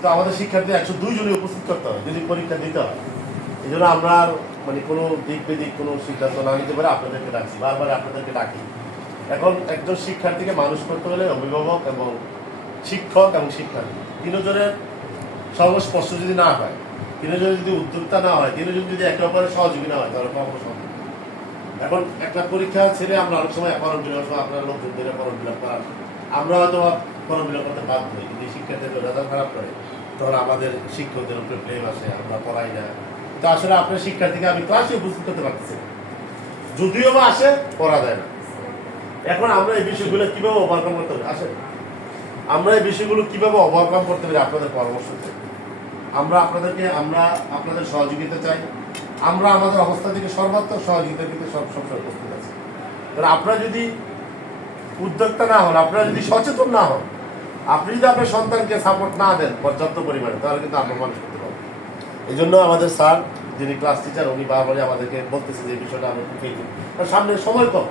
কিন্তু আমাদের শিক্ষার্থী একশো দুই জনে উপস্থিত করতে হয় যদি পরীক্ষা দিতে হয়। এই জন্য আমরা আর মানে কোনো দিক বেদিক, কোনো সিদ্ধান্ত না নিতে পারে আপনাদেরকে ডাকছি, বারবার আপনাদেরকে ডাকি। এখন একজন শিক্ষার্থীকে মানুষ করতে হলে অভিভাবক এবং শিক্ষক এবং শিক্ষার্থী, তিনজনের সংস্পর্শ যদি না হয়, তিনজনের যদি উদ্যোক্তা না হয়, তিনজন যদি একে অপরের সহযোগী না হয়, তাহলে কখনো সম্ভব এখন একটা পরীক্ষা ছেড়ে আমরা অনেক সময় ফিল সময় আপনারা লোকজন ফিল করান আমরা হয়তো ফিল করতে বাধ্য হই এই শিক্ষার্থীদের রেজাল্ট খারাপ করে তখন আমাদের শিক্ষকদের উপরে প্রেম আসে আমরা পড়াই না। তো আসলে আপনার শিক্ষার্থীকে আমি ক্লাসে উপস্থিত করতে পারতেছি যদিও বা আসে, পড়া যায় না। এখন আমরা এই বিষয়গুলো কীভাবে ওভারকাম করতে পারি? আসেন। আমরা এই বিষয়গুলো কীভাবে ওভারকাম করতে পারি আপনাদের পরামর্শ। আমরা আপনাদেরকে, আমরা আপনাদের সহযোগিতা চাই। আমরা আমাদের অবস্থা থেকে সর্বাত্মক সহযোগিতা কিন্তু সব সবসময় উপস্থিত আছি। কারণ আপনারা যদি উদ্যোক্তা না হন, আপনারা যদি সচেতন না হন, আপনি যদি আপনার সন্তানকে সাপোর্ট না দেন পর্যাপ্ত পরিমাণে, তাহলে কিন্তু আমরা মানুষ করতে পারব এই জন্য আমাদের স্যার, যিনি ক্লাস টিচার উনি বারবারই আমাদেরকে বলতেছে যে বিষয়টা আমরা দিই কারণ সামনে সময় কম।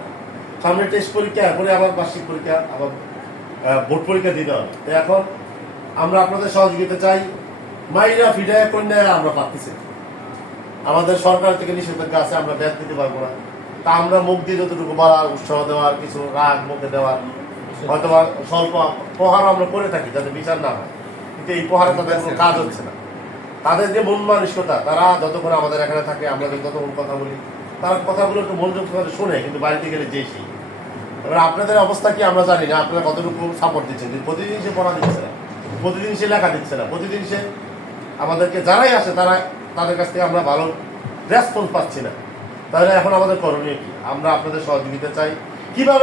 সামনে টেস্ট পরীক্ষা, এরপরে আবার বার্ষিক পরীক্ষা, আবার বোর্ড পরীক্ষা দিতে হবে। তো এখন আমরা আপনাদের সহযোগিতা চাই। মাইরা ফিডায় কন্যায় আমরা পাচ্ছি। আমাদের সরকার থেকে নিষেধাজ্ঞা আছে, আমরা ব্যাগ দিতে পারব না। তা আমরা মুখ দিয়ে যতটুকু বলার উৎসাহ দেওয়ার, কিছু রাগ মুখে দেওয়ার হয়তো স্বল্প প্রহার আমরা করে থাকি যাতে বিচার না হয়। কিন্তু এই প্রহারে তাদের কোনো কাজ হচ্ছে না। তাদের যে মন মানসিকতা, তারা যতক্ষণ আমাদের এখানে থাকে, আমরা যতক্ষণ কথা বলি, তারা কথাগুলো একটু মনোযোগ শোনে, কিন্তু বাড়িতে গেলে যে সেই। এবার আপনাদের অবস্থা কি আমরা জানি না, আপনারা কতটুকু সাপোর্ট দিচ্ছেন? প্রতিদিন সে পড়া দিচ্ছে না। প্রতিদিন সে লেখা দিচ্ছে না। প্রতিদিন সে আমাদেরকে যারাই আসে, তারা তাদের কাছ থেকে আমরা ভালো রেসপন্স পাচ্ছি না। তাহলে এখন আমাদের করণীয় কি? আমরা আপনাদের সহযোগিতা চাই। কীভাবে